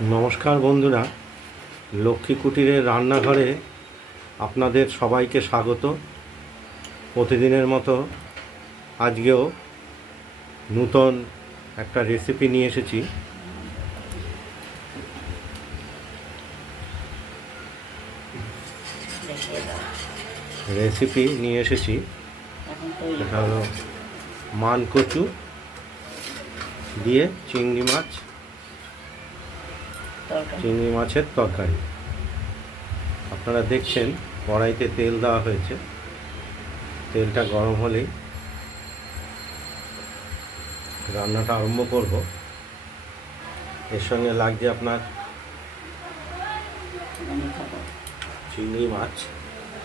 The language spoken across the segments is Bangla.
নমস্কার বন্ধুরা, লক্ষ্মী কুটিরের রান্নাঘরে আপনাদের সবাইকে স্বাগত। প্রতিদিনের মতো আজকেও নূতন একটা রেসিপি নিয়ে এসেছি। রেসিপি নিয়ে এসেছি। এটা হলো মান কচু দিয়ে চিংড়ি মাছ চিংড়ি মাছের তরকারি। আপনারা দেখছেন কড়াইতে তেল দেওয়া হয়েছে। তেলটা গরম হলেই রান্নাটা আরম্ভ করব। এর সঙ্গে লাগছে আপনার চিংড়ি মাছ।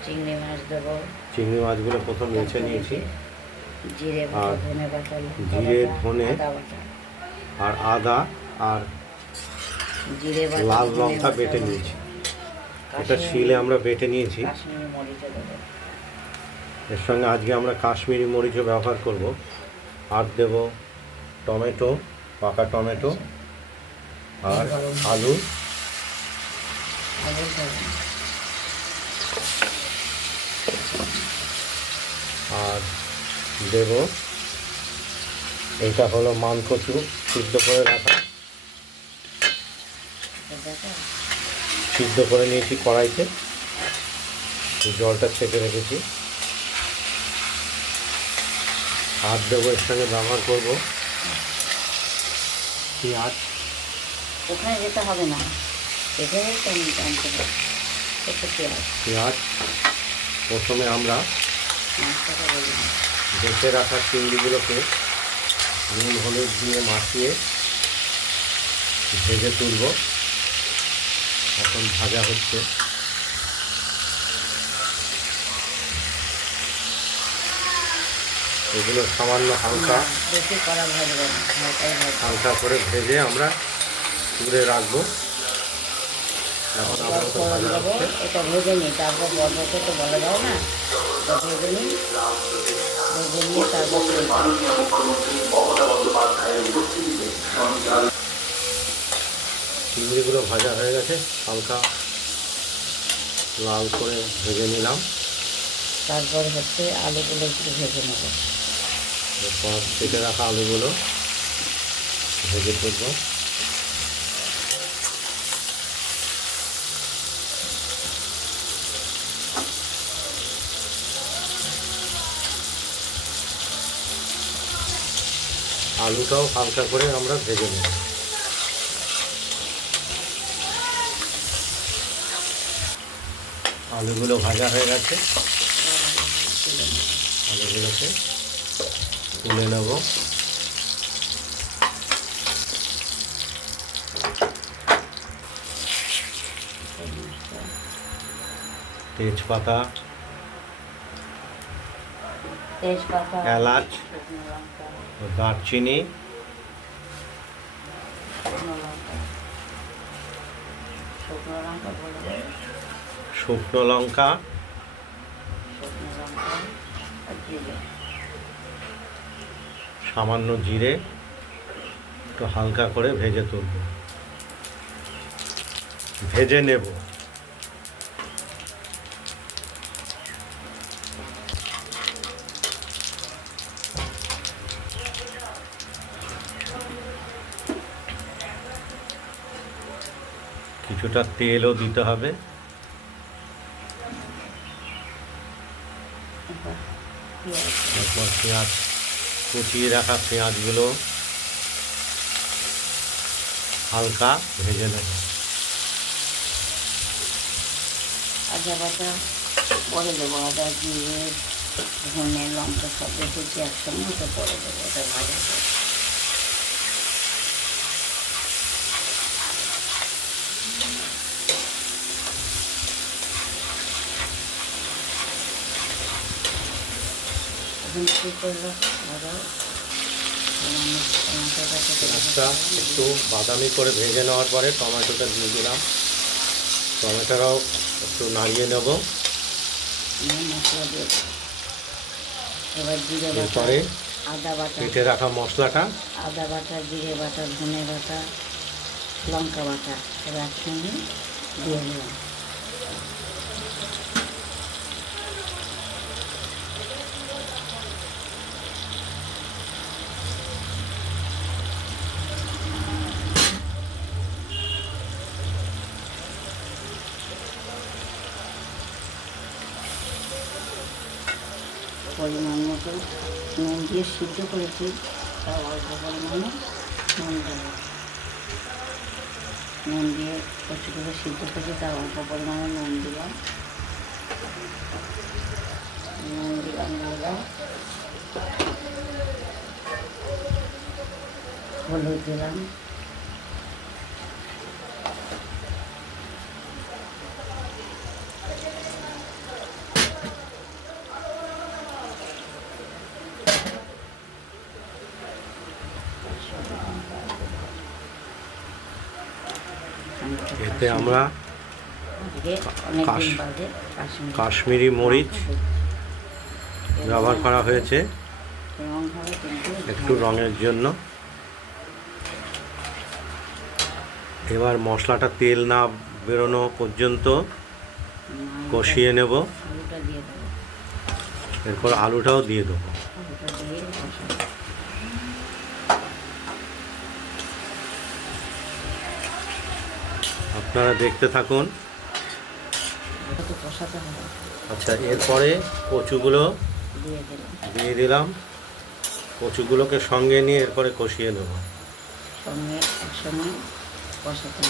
চিংড়ি মাছ দেবো। চিংড়ি মাছগুলো প্রথম বেছে নিয়েছি। জিরে ধনে জিরে, ধনে, আর আদা আর জিরে লাল লঙ্কা বেটে নিয়েছি। এটা শিলে আমরা বেটে নিয়েছি। এর সঙ্গে আজকে আমরা কাশ্মীরি মরিচও ব্যবহার করব। আর দেব টমেটো পাকা টমেটো আর আলু। আর দেব এইটা হলো মান কচু সিদ্ধ করে রাখা। দেখো সিদ্ধ করে নিয়েছি কড়াইতে। জলটা ছেঁকে রেখেছি। আর দেবো এর সঙ্গে ব্যবহার করব। পেঁয়াজ। ওখানে যেতে হবে না। পেঁয়াজ। প্রথমে আমরা বেঁচে রাখা চিংড়িগুলোকে নুন হলুদ দিয়ে মাখিয়ে ভেজে তুলব। এখন ভাজা হচ্ছে। এগুলো সামান্য হালকা হালকা করে ভেজে আমরা তুলে রাখব। এখন এবার আপাতত ভাজা হচ্ছে। এটা ভেজে নিই তারপর বরবকে তো বলে দাও না। এটা ভেজে নিই ভেজে নিয়ে তারপর। চিংড়িগুলো ভাজা হয়ে গেছে হালকা লাল করে ভেজে নিলাম। তারপর হচ্ছে আলুগুলো একটু ভেজে নেব। এরপর কেটে রাখা আলুগুলো ভেজে তুলব আলুটাও হালকা করে আমরা ভেজে নেব। আলুগুলো ভাজা হয়ে গেছে। আলুগুলোকে তুলে নেব। তেজপাতা এলাচ দারচিনি শুকনো লঙ্কা শুকনো লঙ্কা। সামান্য জিরে। একটু হালকা করে ভেজে তুলব। ভেজে নেব। কিছুটা তেলও দিতে হবে। পেঁয়াজ কুচিয়ে রাখা পেঁয়াজগুলো হালকা ভেজে নেব। আদা বাটা পরে দেবো, আদা জিরে, ধনে, লঙ্কা সব রেখেছি একসঙ্গে, ওটা পরে দেবো, ওটা ভাজা। করে এখন কী করব আদা টমাটোটা কেটে পেঁয়াজটা একটু বাদামি করে ভেজে নেওয়ার পরে টমেটোটা দিয়ে দিলাম। টমেটোটাও একটু নাড়িয়ে নেব। এবার এরপরে আদা বাটা কেটে রাখা মশলাটা। আদা বাটা, জিরে বাটা, ধনে বাটা, লঙ্কা বাটা সব একসঙ্গে দিয়ে দিলাম। পরিমাণ মতো নুন দিয়ে সিদ্ধ করেছি। তার অল্প পরিমাণে নুন দেবো। নুন দিয়ে কচু করে সিদ্ধ করেছি তার অল্প পরিমাণে নুন দিলাম। নুন দিলাম দিলাম। হলুদ দিলাম। এতে আমরা কাশ্মীর মরিচ ব্যবহার করা হয়েছে। একটু রঙের জন্য। এবার মশলাটা তেল না বেরোনো পর্যন্ত কষিয়ে নেব। এরপর আলুটাও দিয়ে দেবো। আপনারা দেখতে থাকুন। আচ্ছা এরপরে কচুগুলো দিয়ে দিলাম। কচুগুলোকে সঙ্গে নিয়ে এরপরে কষিয়ে নেব। সঙ্গে একসঙ্গে কষাতে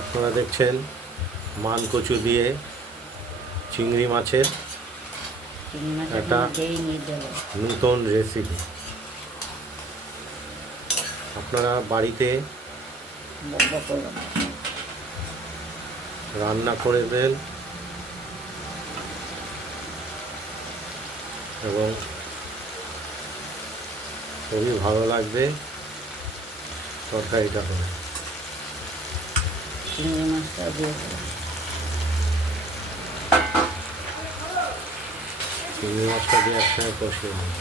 আপনারা দেখছেন মান কচু দিয়ে চিংড়ি মাছের দেবো নূতন রেসিপি আপনারা বাড়িতে রান্না করে দেন এবং খুবই ভালো লাগবে তরকারিটা করে। চিংড়ি মাছটা দিয়ে চিংড়ি মাছটা দিয়ে একসঙ্গে কষিয়ে নেব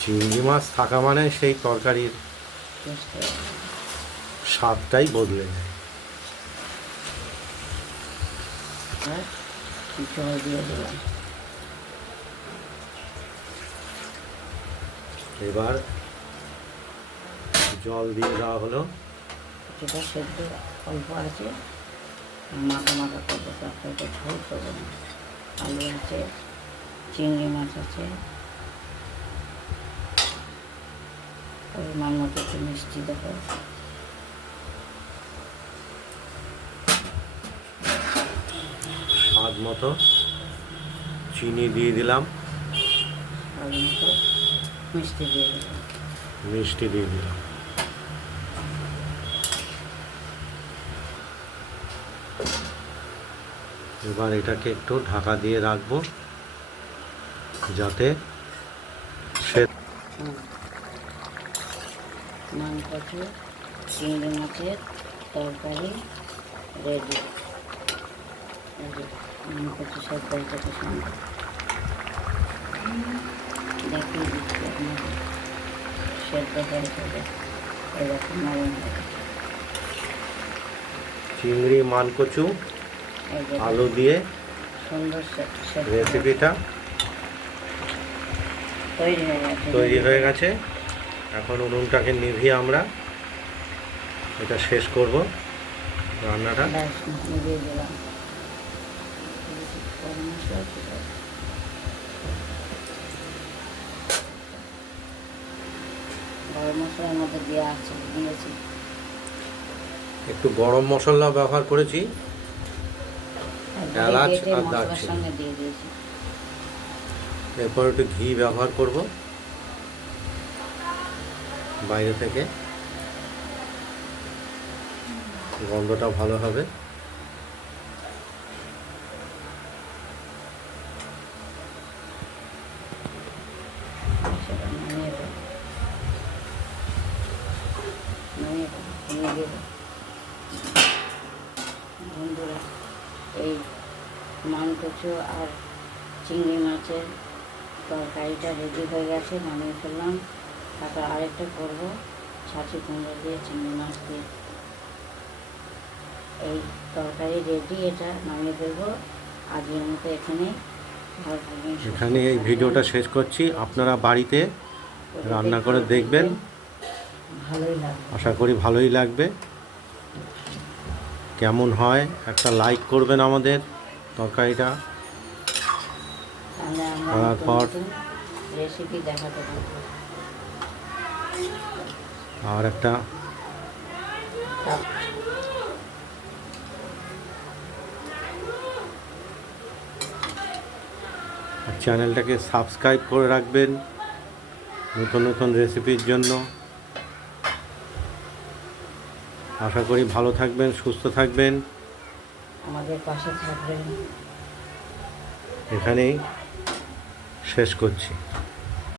চিংড়ি মাছ থাকা মানে সেই তরকারির স্বাদটাই বদলে যায়। আর জল দিয়ে দিলাম এবার জল দিয়ে দেওয়া হলো। যেটা সেদ্ধ অল্প আছে মাখা মাখা করব তরকারিটা ঝোল করব না। আলু আছে, চিংড়ি মাছ আছে, পরিমাণ মতো একটু মিষ্টি দেবো। মতো চিনি দিয়ে দিলাম। মিষ্টি দিয়ে দেবো মিষ্টি দিয়ে দিলাম। এবার এটাকে একটু ঢাকা দিয়ে রাখব যাতে সে হুম। চিংড়ি মাছের তরকারি রেডি। মান কচু চিংড়ি আলু দিয়ে সুন্দর রেসিপিটা তৈরি হয়ে গেছে। এখন উনুনটাকে নিভিয়ে আমরা এটা শেষ করব। রান্নাটা। দিলাম একটু গরম মশলা ব্যবহার করেছি। এলাচ আর দারচিনি। এরপর একটু ঘি ব্যবহার করব। বাইরে থেকে। গন্ধটা ভালো হবে বন্ধুরা এই মানকচু আর চিংড়ি মাছের তরকারিটা রেডি হয়ে গেছে নামিয়ে ফেললাম। তারপর আরেকটা করব ছাঁচি কুমড়ো দিয়ে চিংড়ি মাছ দিয়ে। এই তরকারি রেডি এটা নামিয়ে ফেলব। আজকের মতো এখানে এখানে এই ভিডিওটা শেষ করছি। আপনারা বাড়িতে রান্না করে দেখবেন। ভালোই আশা করি ভালোই লাগবে। কেমন হয় একটা লাইক করবেন আমাদের তরকারিটা। করার পর- রেসিপি দেখাতে আর একটা চ্যানেলটাকে সাবস্ক্রাইব করে রাখবেন নতুন নতুন রেসিপির জন্য। আশা করি ভালো থাকবেন সুস্থ থাকবেন। আমাদের পাশে থাকবেন। এখানেই শেষ করছি।